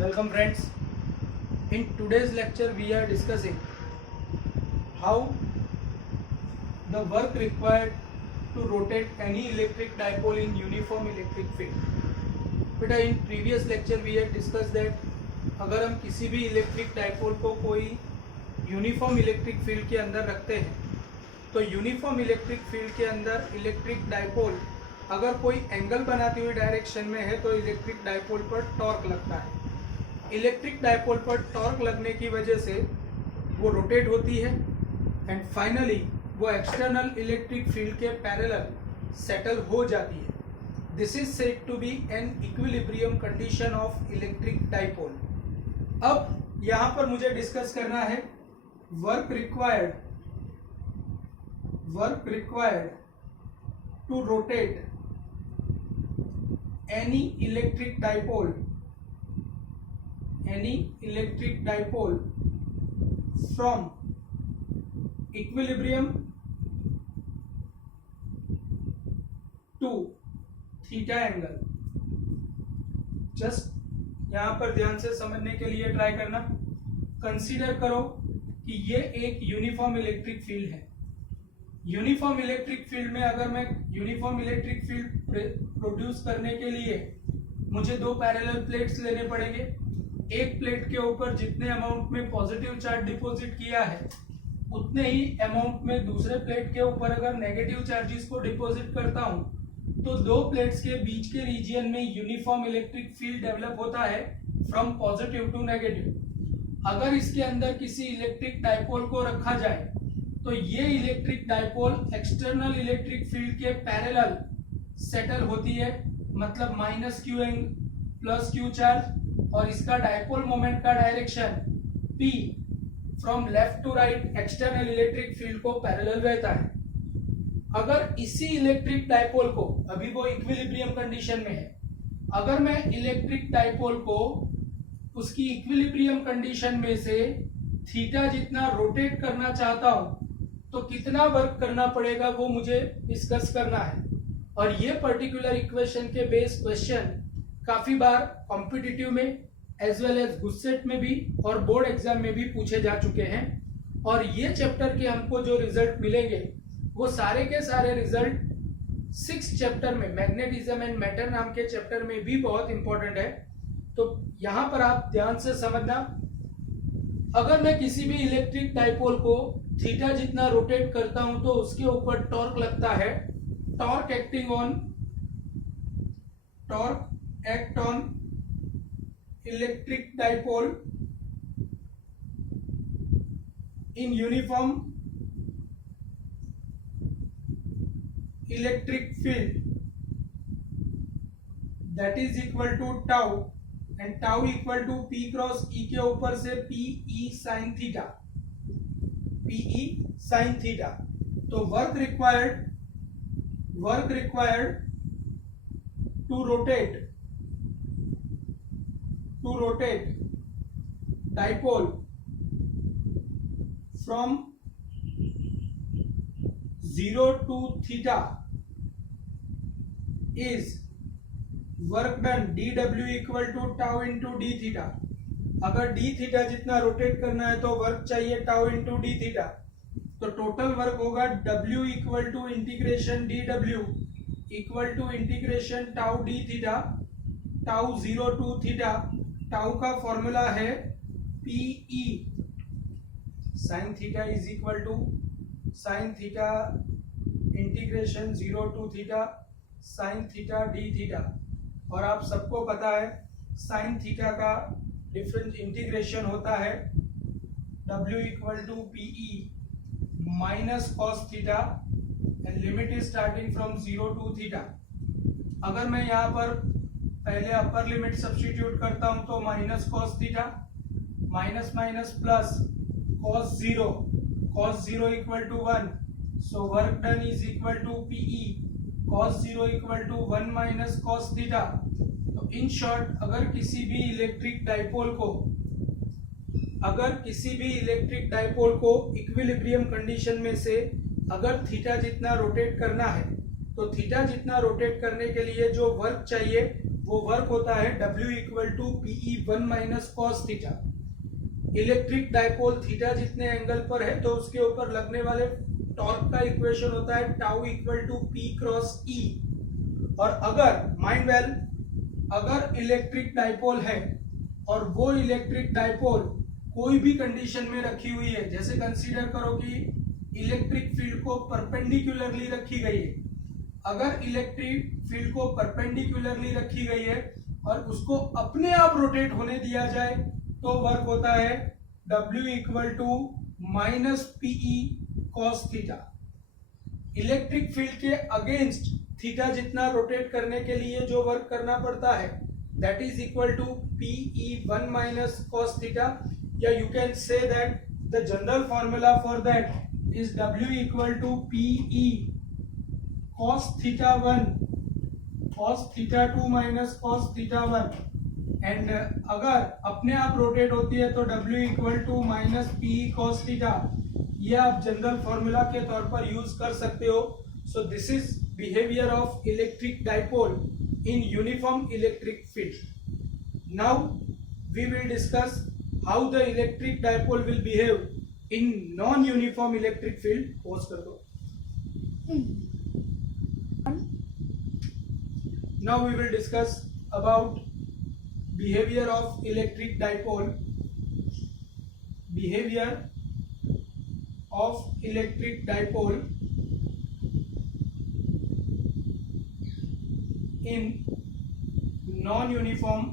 Welcome friends. In today's lecture we are discussing how the work required to rotate any electric dipole in uniform electric field. बेटा in previous lecture we had discussed that अगर हम किसी भी electric dipole को कोई uniform electric field के अंदर रखते हैं तो यूनिफॉर्म इलेक्ट्रिक फील्ड के अंदर इलेक्ट्रिक डाइपोल अगर कोई एंगल बनाती हुई डायरेक्शन में है तो इलेक्ट्रिक डाइपोल पर टॉर्क लगता है। इलेक्ट्रिक डाइपोल पर टॉर्क लगने की वजह से वो रोटेट होती है एंड फाइनली वो एक्सटर्नल इलेक्ट्रिक फील्ड के पैरेलल सेटल हो जाती है। This is said to be an equilibrium condition of electric dipole. अब यहाँ पर मुझे डिस्कस करना है work required to rotate any electric dipole from equilibrium to theta angle। Just यहां पर ध्यान से समझने के लिए ट्राई करना। कंसीडर करो कि ये एक यूनिफॉर्म इलेक्ट्रिक फील्ड है। यूनिफॉर्म इलेक्ट्रिक फील्ड में अगर मैं यूनिफॉर्म इलेक्ट्रिक फील्ड प्रोड्यूस करने के लिए मुझे दो पैरेलल प्लेट्स लेने पड़ेंगे। एक प्लेट के ऊपर जितने अमाउंट में पॉजिटिव चार्ज डिपॉजिट किया है उतने ही अमाउंट में दूसरे प्लेट के ऊपर अगर नेगेटिव चार्जेस को डिपॉजिट करता हूं तो दो प्लेट्स के बीच के रीजन में यूनिफॉर्म इलेक्ट्रिक फील्ड डेवलप होता है फ्रॉम पॉजिटिव टू नेगेटिव। अगर इसके अंदर किसी इलेक्ट्रिक डाइपोल को रखा जाए तो ये electric dipole external electric field के पैरेलल सेटल होती है, मतलब minus q and plus q charge, और इसका डाइपोल मोमेंट का direction P from left to right external electric field को पैरेलल रहता है। अगर इसी इलेक्ट्रिक डाइपोल को, अभी वो इक्विलिब्रियम कंडीशन में है, अगर मैं इलेक्ट्रिक डाइपोल को उसकी इक्विलिब्रियम कंडीशन में से थीटा जितना रोटेट करना चाहता हूं तो कितना वर्क करना पड़ेगा वो मुझे डिस्कस करना है। और ये पर्टिकुलर इक्वेशन के बेस क्वेश्चन काफी बार कॉम्पिटिटिव में एज वेल एज गुस्सेट में भी और बोर्ड एग्जाम में भी पूछे जा चुके हैं। और ये चैप्टर के हमको जो रिजल्ट मिलेंगे वो सारे के सारे रिजल्ट 6th चैप्टर में, मैग्नेटिज्म एंड मैटर नाम के चैप्टर में भी बहुत इंपॉर्टेंट है। तो यहां पर आप ध्यान से समझना। अगर मैं किसी भी इलेक्ट्रिक डाइपोल को थीटा जितना रोटेट करता हूं तो उसके ऊपर टॉर्क लगता है। Torque act on electric dipole in uniform electric field that is equal to tau and tau equal to P cross E के ऊपर से PE साइन थीटा। तो work required to rotate dipole from 0 to theta is work done dw equal to tau into d theta. अगर d theta जितना rotate करना है तो work चाहिए टाउ इंटू डी थीटा। तो टोटल वर्क होगा w equal to integration dw equal to integration tau d theta, tau 0 to theta. Tau का formula है PE sine theta is equal to sine theta integration 0 to theta sine theta d theta. और आप सबको पता है sine theta का different integration होता है W equal to PE minus cos theta and limit is starting from 0 to theta. अगर मैं यहाँ पर पहले अपर लिमिट सब्स्टिट्यूट करता हूं तो minus cos theta minus minus plus cos 0 equal to 1। So work done is equal to PE cos 0 equal to 1 minus cos theta. तो in short अगर किसी भी इलेक्ट्रिक डाइपोल को इक्विलिब्रियम कंडीशन में से अगर थीटा जितना रोटेट करना है तो थीटा जितना रोटेट करने के लिए जो वर्क चाहिए वो वर्क होता है W equal to PE 1 minus cos theta. Electric dipole theta जितने एंगल पर है तो उसके ऊपर लगने वाले टॉर्क का इक्वेशन होता है tau equal to P cross E। और अगर माइंड वेल, अगर इलेक्ट्रिक डाइपोल है और वो इलेक्ट्रिक डाइपोल कोई भी कंडीशन में रखी हुई है, जैसे कंसीडर करो कि इलेक्ट्रिक फील्ड को परपेंडिकुलरली रखी गई है, अगर इलेक्ट्रिक फील्ड को परपेंडिकुलरली रखी गई है और उसको अपने आप रोटेट होने दिया जाए तो वर्क होता है W equal to minus PE cos theta. Electric field के अगेंस्ट थीटा जितना रोटेट करने के लिए जो वर्क करना पड़ता है that is equal to PE 1 minus cos theta, या you can say that the general formula for that is W equal to PE cos theta 1 cos theta 2 minus cos theta 1 and अगर अपने आप rotate होती है तो W equal to minus PE cos theta, ये आप general formula के तौर पर यूज कर सकते हो। So this is behaviour of electric dipole in uniform electric field. Now we will discuss how the electric dipole will behave in non uniform electric field. Pause कर दो। Now we will discuss about behavior of electric dipole. Behavior of electric dipole in non-uniform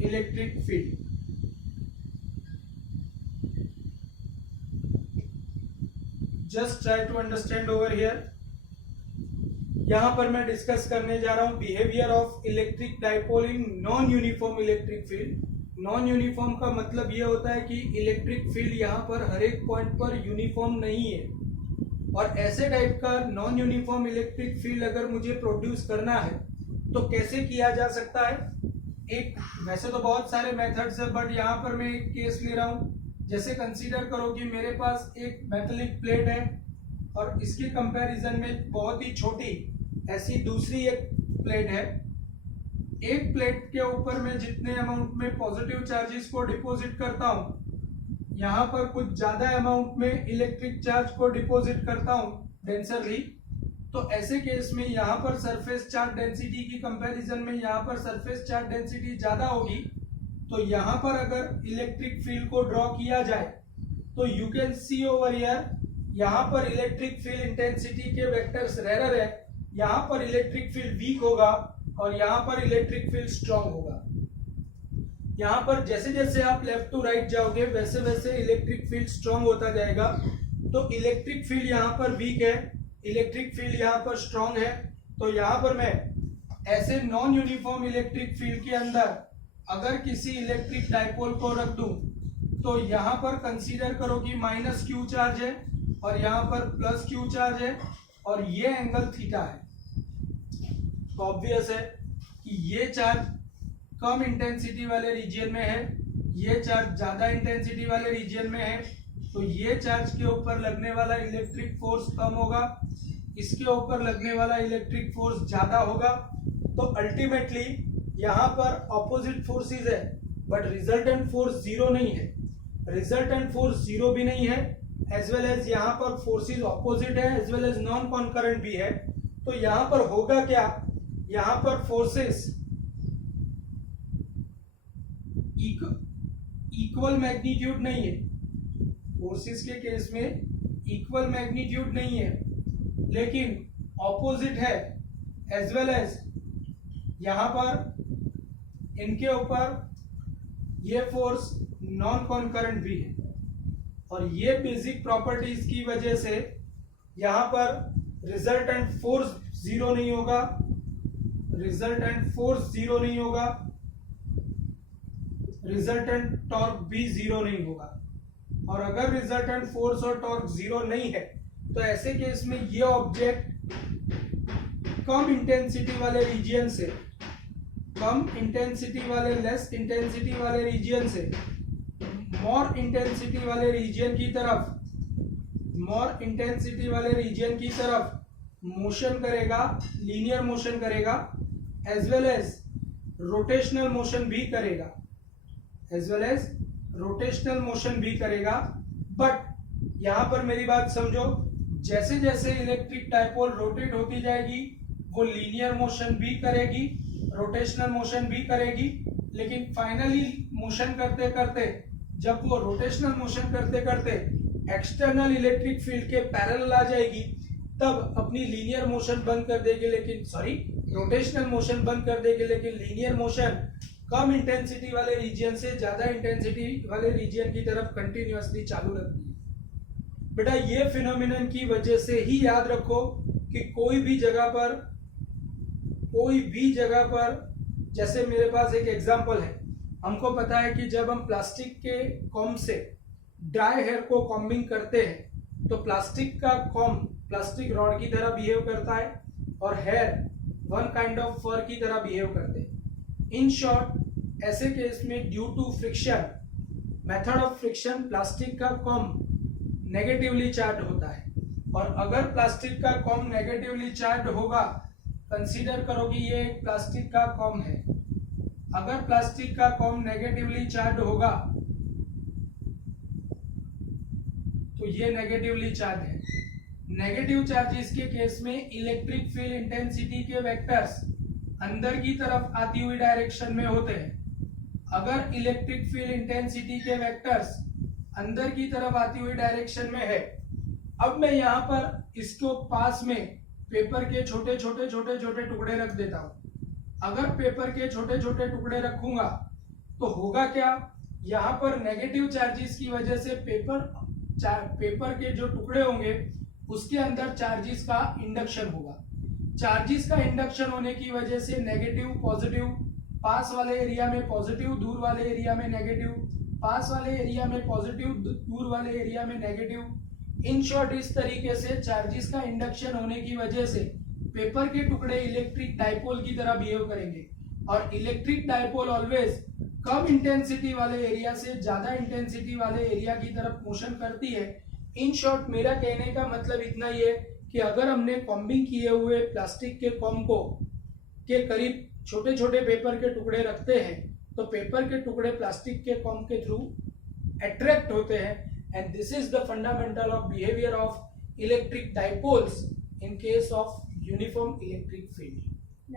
electric field. Just try to understand over here. यहां पर मैं discuss करने जा रहा हूं behaviour of electric dipole in non uniform electric field. Non uniform का मतलब यह होता है कि इलेक्ट्रिक फील्ड यहां पर हर एक पॉइंट पर यूनिफॉर्म नहीं है, और ऐसे टाइप का नॉन यूनिफॉर्म इलेक्ट्रिक फील्ड अगर मुझे प्रोड्यूस करना है तो कैसे किया जा सकता है। एक वैसे तो बहुत सारे मेथड्स है, बट यहाँ पर मैं एक केस ले रहा हूँ। जैसे कंसीडर करो कि मेरे पास एक मेटलिक प्लेट है और इसके कंपैरिजन में बहुत ही छोटी ऐसी दूसरी एक प्लेट है। एक प्लेट के ऊपर मैं जितने अमाउंट में पॉजिटिव चार्जेस को डिपॉजिट करता हूं, यहां पर कुछ ज्यादा अमाउंट में इलेक्ट्रिक चार्ज को डिपॉजिट करता हूं डेंसरली, तो ऐसे केस में यहां पर सरफेस चार्ज डेंसिटी की कंपैरिजन में यहां पर सरफेस चार्ज डेंसिटी ज्यादा होगी। तो यहां पर अगर इलेक्ट्रिक फील्ड को ड्रॉ किया जाए तो you can see over here, यहां पर इलेक्ट्रिक फील्ड इंटेंसिटी के वेक्टर्स रेरर है, यहां पर इलेक्ट्रिक फील्ड वीक होगा और यहां पर इलेक्ट्रिक फील्ड स्ट्रांग होगा। यहां पर जैसे जैसे आप लेफ्ट टू राइट जाओगे वैसे वैसे इलेक्ट्रिक फील्ड स्ट्रांग होता जाएगा। तो इलेक्ट्रिक फील्ड यहां पर वीक है, इलेक्ट्रिक फील्ड यहां पर स्ट्रांग है। तो यहां पर मैं ऐसे नॉन यूनिफॉर्म इलेक्ट्रिक फील्ड के अंदर अगर किसी इलेक्ट्रिक डाइपोल को रख दूं तो यहां पर कंसीडर करो कि माइनस क्यू चार्ज है और यहां पर प्लस क्यू चार्ज है और ये एंगल थीटा है। तो ऑब्वियस है कि ये चार्ज कम इंटेंसिटी वाले रीजन में है, ये चार्ज ज्यादा इंटेंसिटी वाले रीजन में है, तो ये चार्ज के ऊपर लगने वाला इलेक्ट्रिक फोर्स कम होगा, इसके ऊपर लगने वाला इलेक्ट्रिक फोर्स ज्यादा होगा। तो अल्टीमेटली यहाँ पर ऑपोजिट फोर्सेस है बट रिजल्टेंट फोर्स जीरो नहीं है, रिजल्टेंट फोर्स जीरो भी नहीं है, एज वेल एज यहाँ पर फोर्सेस ऑपोजिट है, as well as non concurrent भी है। तो यहाँ पर होगा क्या, यहाँ पर फोर्सेस इक्वल मैग्नीट्यूड नहीं है, फोर्सेस के केस में इक्वल मैग्नीट्यूड नहीं है लेकिन ऑपोजिट है, एज वेल एज यहां पर इनके ऊपर ये फोर्स नॉन कॉन्करेंट भी है। और ये बेसिक प्रॉपर्टीज की वजह से यहां पर रिजल्टेंट फोर्स जीरो नहीं होगा, रिजल्टेंट फोर्स जीरो नहीं होगा, रिजल्टेंट टॉर्क भी जीरो नहीं होगा। और अगर रिजल्टेंट फोर्स और टॉर्क जीरो नहीं है तो ऐसे केस में ये ऑब्जेक्ट कम इंटेंसिटी वाले रीजन से, कम इंटेंसिटी वाले लेस इंटेंसिटी वाले रीजन से मोर इंटेंसिटी वाले रीजन की तरफ, मोर इंटेंसिटी वाले रीजन की तरफ मोशन करेगा, लीनियर मोशन करेगा, as well as rotational motion भी करेगा, as well as rotational motion भी करेगा। बट यहां पर मेरी बात समझो, जैसे जैसे इलेक्ट्रिक डाइपोल रोटेट होती जाएगी वो लीनियर मोशन भी करेगी, रोटेशनल मोशन भी करेगी, लेकिन फाइनली मोशन करते करते, जब वो रोटेशनल मोशन करते करते एक्सटर्नल इलेक्ट्रिक फील्ड के पैरेलल आ जाएगी, तब अपनी लीनियर मोशन बंद कर देगी, लेकिन रोटेशनल मोशन बंद कर देगी, लेकिन लीनियर मोशन कम इंटेंसिटी वाले रीजन से ज्यादा इंटेंसिटी वाले रीजन की तरफ कंटिन्यूअसली चालू रखती है। बेटा ये फिनोमिनन की वजह से ही याद रखो कि कोई भी जगह पर जैसे मेरे पास एक एग्जांपल है, हमको पता है कि जब हम प्लास्टिक के कॉम्ब से ड्राई हेयर को कॉम्बिंग करते हैं तो प्लास्टिक का कॉम्ब प्लास्टिक रॉड की तरह बिहेव करता है और here one kind of fur की तरह बिहेव करते हैं। इन शॉर्ट, ऐसे केस में due to friction, method of friction, plastic का कॉम्ब नेगेटिवली चार्ज होता है। और अगर प्लास्टिक का कॉम्ब नेगेटिवली चार्ज होगा, कंसीडर करो कि ये एक प्लास्टिक का कॉम्ब है, अगर प्लास्टिक का कॉम्ब नेगेटिवली चार्ज होगा तो ये नेगेटिवली चार्ज है। नेगेटिव चार्जेस के केस में इलेक्ट्रिक फील्ड इंटेंसिटी के वेक्टर्स अंदर की तरफ आती हुई डायरेक्शन में होते हैं। अगर इलेक्ट्रिक फील्ड इंटेंसिटी के वेक्टर्स अंदर की तरफ आती हुई डायरेक्शन में है, अब मैं यहाँ पर इसको पास में पेपर के छोटे छोटे टुकड़े रख देता हूं। अगर पेपर के छोटे छोटे टुकड़े रखूंगा तो होगा क्या, यहाँ पर नेगेटिव चार्जेस की वजह से पेपर के जो टुकड़े होंगे उसके अंदर चार्जेस का इंडक्शन होगा। चार्जेस का इंडक्शन होने की वजह से नेगेटिव पॉजिटिव, पास वाले एरिया में पॉजिटिव, दूर वाले एरिया में नेगेटिव, पास वाले एरिया में पॉजिटिव, दूर वाले एरिया में नेगेटिव। इन शॉर्ट, इस तरीके से चार्जेस का इंडक्शन होने की वजह से पेपर के टुकड़े इलेक्ट्रिक डाइपोल की तरह बिहेव करेंगे। और electric dipole always come intensity वाले एरिया से ज्यादा इंटेंसिटी वाले एरिया की तरफ मोशन करती है। इन शॉर्ट, मेरा कहने का मतलब इतना ही है कि अगर हमने कॉम्बिंग किए हुए प्लास्टिक के कॉम्ब को के करीब छोटे छोटे पेपर के टुकड़े रखते हैं तो पेपर के टुकड़े प्लास्टिक के कॉम्ब के थ्रू अट्रैक्ट होते हैं। And this is the fundamental of behaviour of electric dipoles in case of uniform electric field.